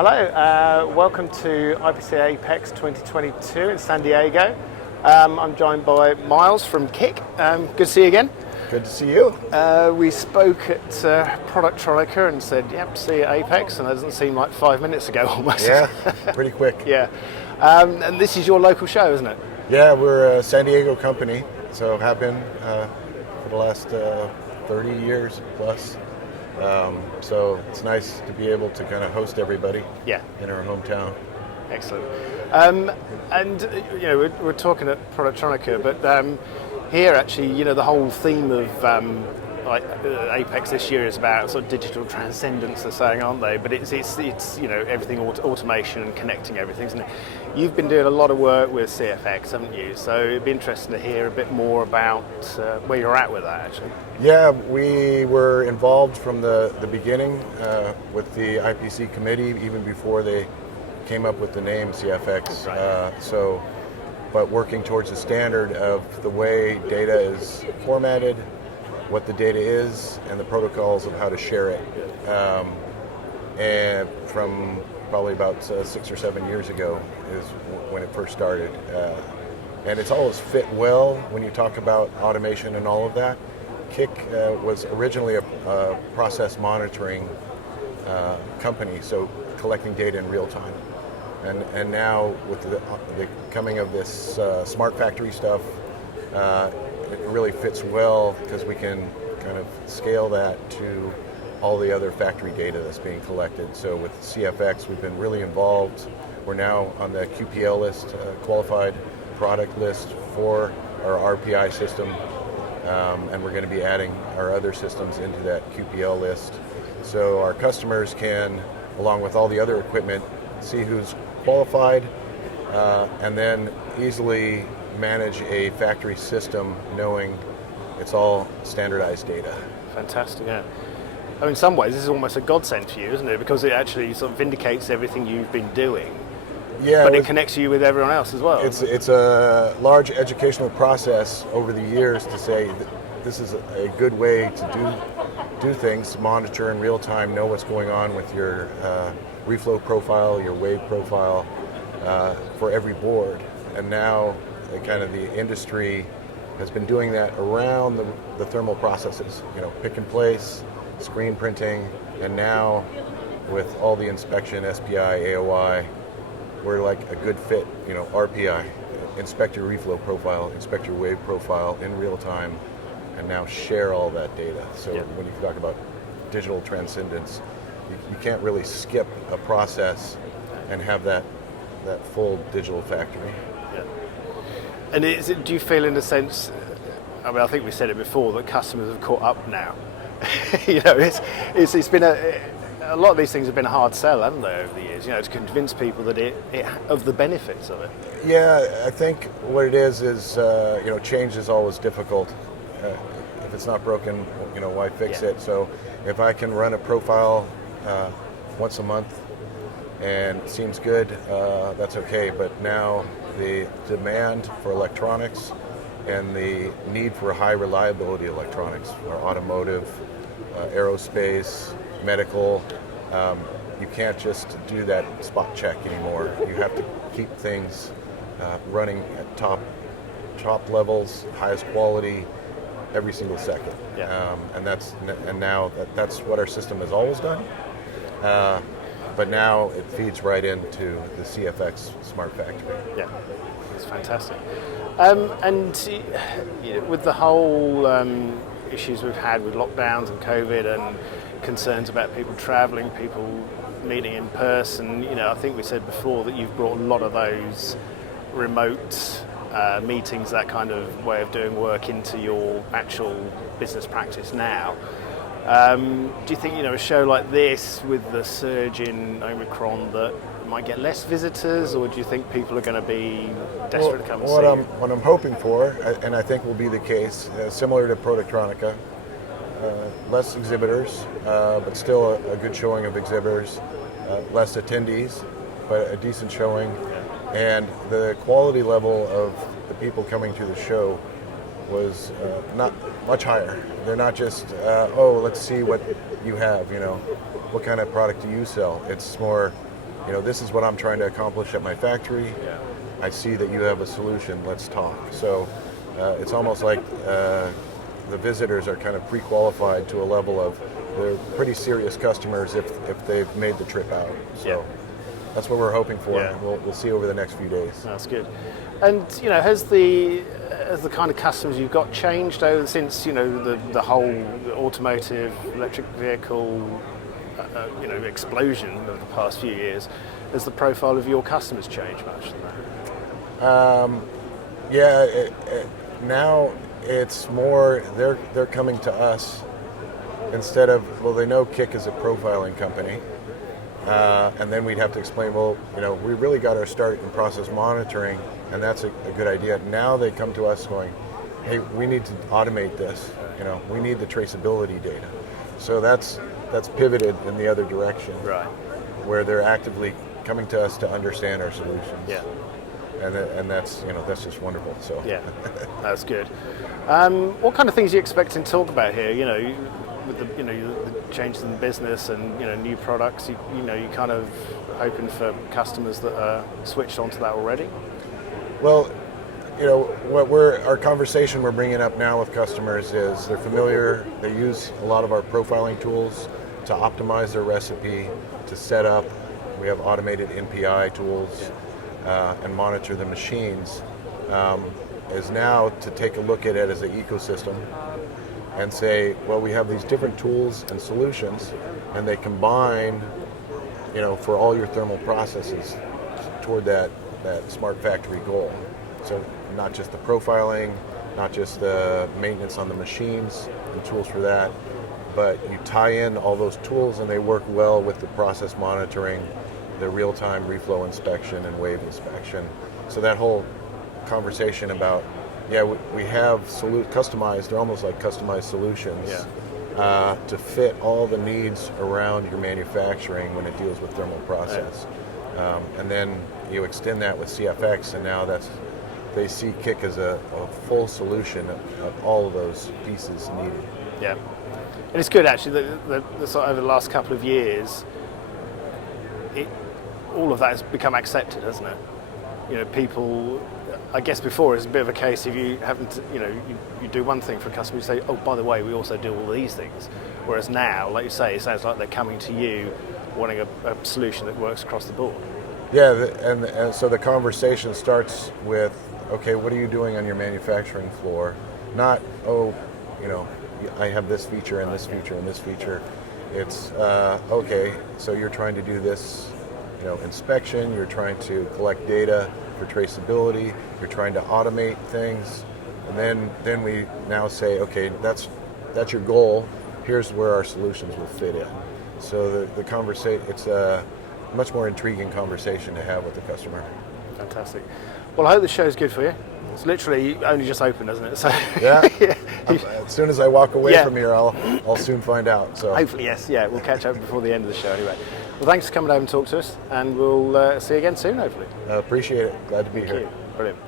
Hello, welcome to IPC Apex 2022 in San Diego. I'm joined by Miles from KIC. Good to see you again. Good to see you. We spoke at Productronica and said, yep, see you at Apex, and it doesn't seem like 5 minutes ago almost. Yeah, pretty quick. Yeah. And this is your local show, isn't it? Yeah, we're a San Diego company, so have been for the last 30 years plus. So it's nice to be able to kind of host everybody in our hometown. Excellent. And you know, we're talking at Productronica, but here actually, you know, the whole theme of Apex this year is about sort of digital transcendence, they're saying, aren't they? But it's you know, everything automation and connecting everything, isn't it? You've been doing a lot of work with CFX, haven't you? So it'd be interesting to hear a bit more about where you're at with that, actually. Yeah, we were involved from the beginning with the IPC committee, even before they came up with the name CFX. Right. But working towards the standard of the way data is formatted, what the data is, and the protocols of how to share it. And from probably about 6 or 7 years ago is when it first started. And it's always fit well when you talk about automation and all of that. KIC was originally a process monitoring company, so collecting data in real time. And now with the coming of this smart factory stuff, it really fits well because we can kind of scale that to all the other factory data that's being collected. So with CFX, we've been really involved. We're now on the QPL list, qualified product list for our RPI system, and we're going to be adding our other systems into that QPL list. So our customers can, along with all the other equipment, see who's qualified, and then easily manage a factory system knowing it's all standardized data. Fantastic, yeah. I mean, in some ways, this is almost a godsend for you, isn't it? Because it actually sort of vindicates everything you've been doing. Yeah, but it connects you with everyone else as well. It's a large educational process over the years to say this is a good way to do things, monitor in real time, know what's going on with your reflow profile, your wave profile for every board. And now kind of the industry has been doing that around the thermal processes, you know, pick and place, screen printing, and now with all the inspection, SPI, AOI, we're like a good fit, you know, RPI, inspect your reflow profile, inspect your wave profile in real time, and now share all that data. So when you talk about digital transcendence, you can't really skip a process and have that full digital factory. Yeah. And do you feel in a sense, I mean, I think we said it before, that customers have caught up now? You know, it's been a lot of these things have been a hard sell, haven't they, over the years, you know, to convince people that of the benefits of it. Yeah, I think what it is you know, change is always difficult. If it's not broken, you know, why fix it? So if I can run a profile once a month and it seems good, that's okay. But now the demand for electronics and the need for high reliability electronics, or automotive, aerospace, medical, you can't just do that spot check anymore. You have to keep things running at top levels, highest quality, every single second. And now that's what our system has always done. But now it feeds right into the CFX Smart Factory. Yeah, it's fantastic. And you know, with the whole issues we've had with lockdowns and COVID and concerns about people travelling, people meeting in person, you know, I think we said before that you've brought a lot of those remote meetings, that kind of way of doing work, into your actual business practice now. Do you think, you know, a show like this with the surge in Omicron that might get less visitors, or do you think people are going to be desperate to come and see you? What I'm hoping for, and I think will be the case, similar to Productronica, less exhibitors, but still a good showing of exhibitors, less attendees, but a decent showing, and the quality level of the people coming to the show was not much higher. They're not just, let's see what you have, you know, what kind of product do you sell? It's more, this is what I'm trying to accomplish at my factory. Yeah. I see that you have a solution. Let's talk. So it's almost like the visitors are kind of pre-qualified to a level of they're pretty serious customers if they've made the trip out. So that's what we're hoping for. Yeah. We'll see over the next few days. That's good. And has the kind of customers you've got changed over since the whole automotive electric vehicle explosion of the past few years? Has the profile of your customers changed much than that? Now it's more they're coming to us instead of, they know KIC is a profiling company, and then we'd have to explain, we really got our start in process monitoring, and that's a good idea. Now they come to us going, hey, we need to automate this. We need the traceability data. So that's pivoted in the other direction, Right. where they're actively coming to us to understand our solutions. Yeah. And that's that's just wonderful. So Yeah, that's good. What kind of things are you expecting to talk about here? With the changes in the business and new products. You kind of hoping for customers that are switched onto that already. Well, our conversation we're bringing up now with customers is they're familiar. They use a lot of our profiling tools to optimize their recipe, to set up. We have automated NPI tools. And monitor the machines, is now to take a look at it as an ecosystem and say, well, we have these different tools and solutions, and they combine, for all your thermal processes toward that smart factory goal. So not just the profiling, not just the maintenance on the machines and tools for that, but you tie in all those tools and they work well with the process monitoring, the real-time reflow inspection and wave inspection. So that whole conversation about, we have customized, they're almost like customized solutions to fit all the needs around your manufacturing when it deals with thermal process. Right. And then you extend that with CFX, and now they see KIC as a full solution of all of those pieces needed. Yeah, and it's good actually that sort of over the last couple of years, all of that has become accepted, hasn't it? People, I guess before it was a bit of a case if you haven't, you do one thing for a customer, you say, oh, by the way, we also do all these things. Whereas now, like you say, it sounds like they're coming to you wanting a solution that works across the board. Yeah, and so the conversation starts with, okay, what are you doing on your manufacturing floor? Not, I have this feature and this feature and this feature. It's, okay, so you're trying to do this inspection, you're trying to collect data for traceability, you're trying to automate things, and then we now say, okay, that's your goal, here's where our solutions will fit in. So the conversation, it's a much more intriguing conversation to have with the customer. Fantastic. Well, I hope the show's good for you. It's literally only just opened, hasn't it? So yeah. As soon as I walk away from here, I'll soon find out. So hopefully, yes. Yeah, we'll catch up before the end of the show anyway. Well, thanks for coming over and talk to us, and we'll see you again soon, hopefully. Appreciate it. Glad to be here. Thank you. Brilliant.